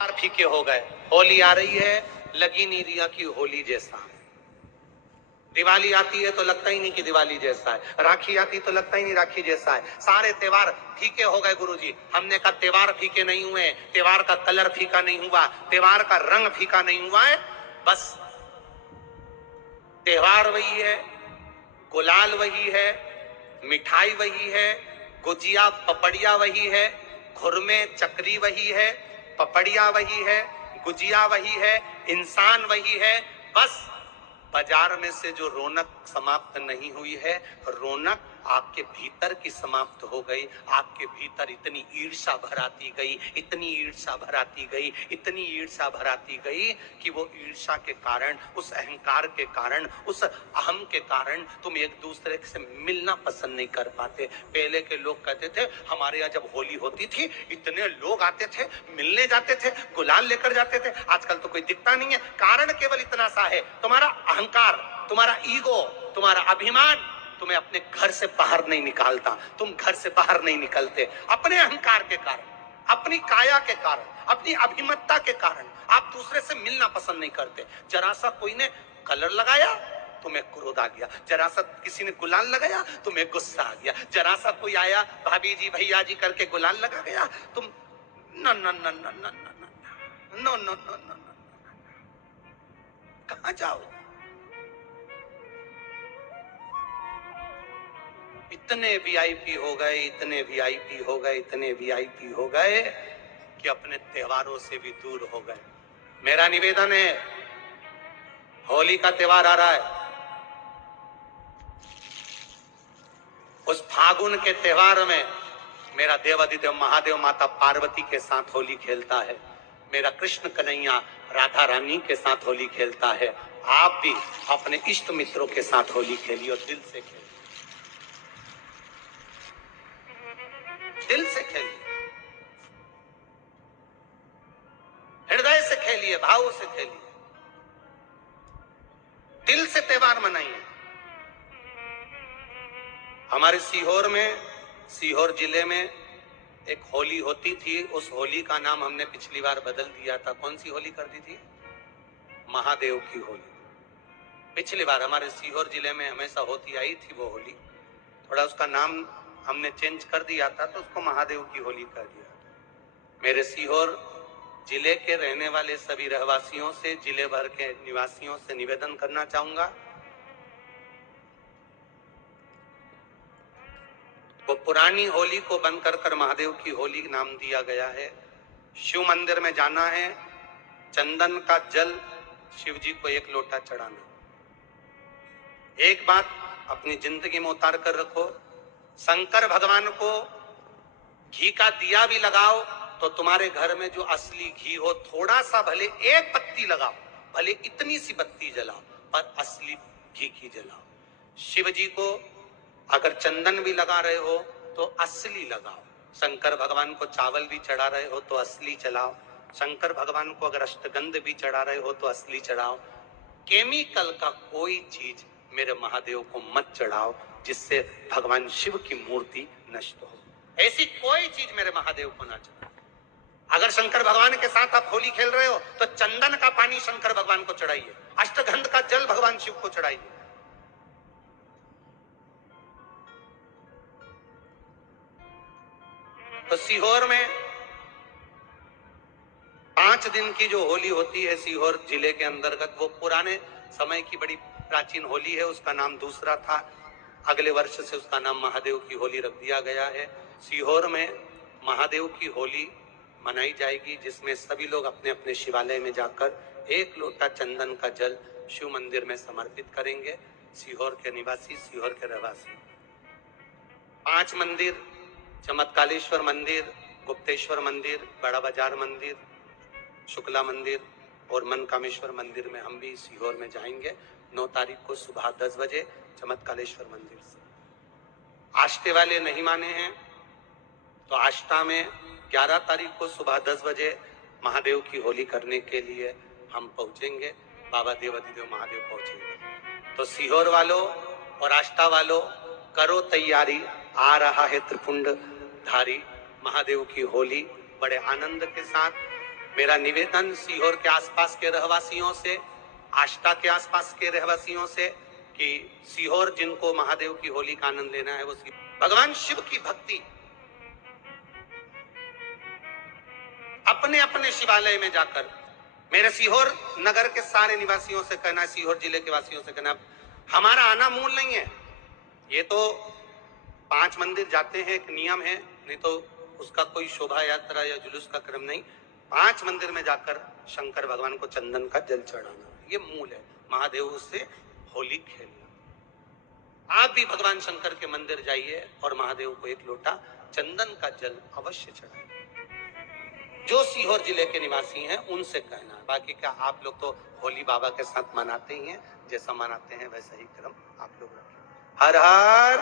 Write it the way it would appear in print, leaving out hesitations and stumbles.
त्योहार फीके हो गए। होली आ रही है, लगी नहीं रिया की होली जैसा। दिवाली आती है तो लगता ही नहीं कि दिवाली जैसा है। राखी आती तो लगता ही नहीं राखी जैसा है। सारे त्योहार फीके हो गए गुरुजी। हमने कहा त्योहार फीके नहीं हुए, त्योहार का कलर फीका नहीं हुआ, त्योहार का रंग फीका नहीं हुआ है। बस त्योहार वही है, गुलाल वही है, मिठाई वही है, गुजिया पपड़िया वही है, खुरमे चकरी वही है, पपड़िया वही है, गुजिया वही है, इंसान वही है। बस बाजार में से जो रौनक समाप्त नहीं हुई है, रौनक आपके भीतर की समाप्त हो गई। आपके भीतर इतनी ईर्ष्या भराती गई, इतनी ईर्ष्या भराती गई, इतनी ईर्ष्या भराती गई कि वो ईर्ष्या के कारण, उस अहंकार के कारण, उस अहम के कारण तुम एक दूसरे से मिलना पसंद नहीं कर पाते। पहले के लोग कहते थे हमारे यहाँ जब होली होती थी इतने लोग आते थे, मिलने जाते थे, गुलाल लेकर जाते थे। आजकल तो कोई दिखता नहीं है। कारण केवल इतना सा है, तुम्हारा अहंकार, तुम्हारा ईगो, तुम्हारा अभिमान तुम्हें अपने घर से बाहर नहीं निकालता। तुम घर से बाहर नहीं निकलते अपने अहंकार के कारण, अपनी काया के कारण, अपनी अभिमतता के कारण। आप दूसरे से मिलना पसंद नहीं करते। जरा सा कोई ने कलर लगाया तुम्हें क्रोध आ गया, जरा सा किसी ने गुलाल लगाया तुम्हें गुस्सा आ गया, जरा सा कोई आया भाभी जी भैया जी करके गुलाल लगा गया, तुम न न न न न न नो नो नो नो, कहां जाओ? इतने वीआईपी हो गए, इतने वीआईपी हो गए, इतने वीआईपी हो गए कि अपने त्योहारों से भी दूर हो गए। मेरा निवेदन है, होली का त्योहार आ रहा है, उस फागुन के त्योहार में मेरा देवाधिदेव महादेव माता पार्वती के साथ होली खेलता है, मेरा कृष्ण कन्हैया राधा रानी के साथ होली खेलता है। आप भी अपने इष्ट मित्रों के साथ होली खेलिए और दिल से खेलिए, दिल से खेलिए, हृदय से खेलिए, भाव से खेलिए, दिल से त्योहार मनाइए। हमारे सीहोर में, सीहोर जिले में एक होली होती थी। उस होली का नाम हमने पिछली बार बदल दिया था। कौन सी होली कर दी थी? महादेव की होली। पिछली बार हमारे सीहोर जिले में हमेशा होती आई थी वो होली, थोड़ा उसका नाम हमने चेंज कर दिया था तो उसको महादेव की होली कर दिया। मेरे सीहोर जिले के रहने वाले सभी रहवासियों से, जिले भर के निवासियों से निवेदन करना चाहूंगा, वो पुरानी होली को बंद कर महादेव की होली नाम दिया गया है। शिव मंदिर में जाना है, चंदन का जल शिव जी को 1 लोटा चढ़ाना। एक बात अपनी जिंदगी में उतार कर रखो, शंकर भगवान को घी का दिया भी लगाओ तो तुम्हारे घर में जो असली घी हो, थोड़ा सा भले 1 पत्ती लगाओ, भले इतनी सी बत्ती जलाओ, पर असली घी की जलाओ। शिव जी को अगर चंदन भी लगा रहे हो तो असली लगाओ। शंकर भगवान को चावल भी चढ़ा रहे हो तो असली चढ़ाओ। शंकर भगवान को अगर अष्टगंध भी चढ़ा रहे हो तो असली चढ़ाओ। केमिकल का कोई चीज मेरे महादेव को मत चढ़ाओ जिससे भगवान शिव की मूर्ति नष्ट हो। ऐसी कोई चीज मेरे महादेव को ना चढ़ाओ। अगर शंकर भगवान के साथ आप होली खेल रहे हो तो चंदन का पानी शंकर भगवान को चढ़ाइए, अष्टगंध का जल भगवान शिव को चढ़ाइए। तो सीहोर में 5 दिन की जो होली होती है सीहोर जिले के अंतर्गत, वो पुराने समय की बड़ी प्राचीन होली है, उसका नाम दूसरा था। अगले वर्ष से उसका नाम महादेव की होली रख दिया गया है। सीहोर में महादेव की होली मनाई जाएगी जिसमें सभी लोग अपने अपने शिवालय में जाकर 1 लोटा चंदन का जल शिव मंदिर में समर्पित करेंगे। सीहोर के निवासी, सीहोर के रहवासी 5 मंदिर, चमत्कालेश्वर मंदिर, गुप्तेश्वर मंदिर, बड़ा बाजार मंदिर, शुक्ला मंदिर और मनकामेश्वर मंदिर में हम भी सीहोर में जाएंगे। 9 तारीख को सुबह 10 बजे चमत्कालेश्वर मंदिर से। आष्टे वाले नहीं माने हैं तो आष्टा में 11 तारीख को सुबह 10 बजे महादेव की होली करने के लिए हम पहुंचेंगे। बाबा देवाधिदेव महादेव पहुंचेंगे। तो सीहोर वालों और आष्टा वालों करो तैयारी, आ रहा है त्रिपुंड धारी महादेव की होली। बड़े आनंद के साथ मेरा निवेदन सीहोर के आसपास के रहवासियों से, आष्टा के आसपास के रहवासियों से, कि सीहोर जिनको महादेव की होली का आनंद लेना है वो भगवान शिव की भक्ति अपने अपने शिवालय में जाकर, मेरे सीहोर नगर के सारे निवासियों से कहना है, सीहोर जिले के वासियों से कहना, हमारा आना मूल नहीं है। ये तो 5 मंदिर जाते हैं, एक नियम है, नहीं तो उसका कोई शोभा यात्रा या जुलूस का क्रम नहीं। 5 मंदिर में जाकर शंकर भगवान को चंदन का जल चढ़ाना, ये मूल है। महादेव से होली खेलना। आप भी भगवान शंकर के मंदिर जाइए और महादेव को एक लोटा चंदन का जल अवश्य चढ़ाइए। जो सीहोर जिले के निवासी हैं उनसे कहना है। बाकी क्या आप लोग तो होली बाबा के साथ मनाते ही हैं, जैसा मनाते हैं वैसा ही क्रम आप लोग रखें। हर हर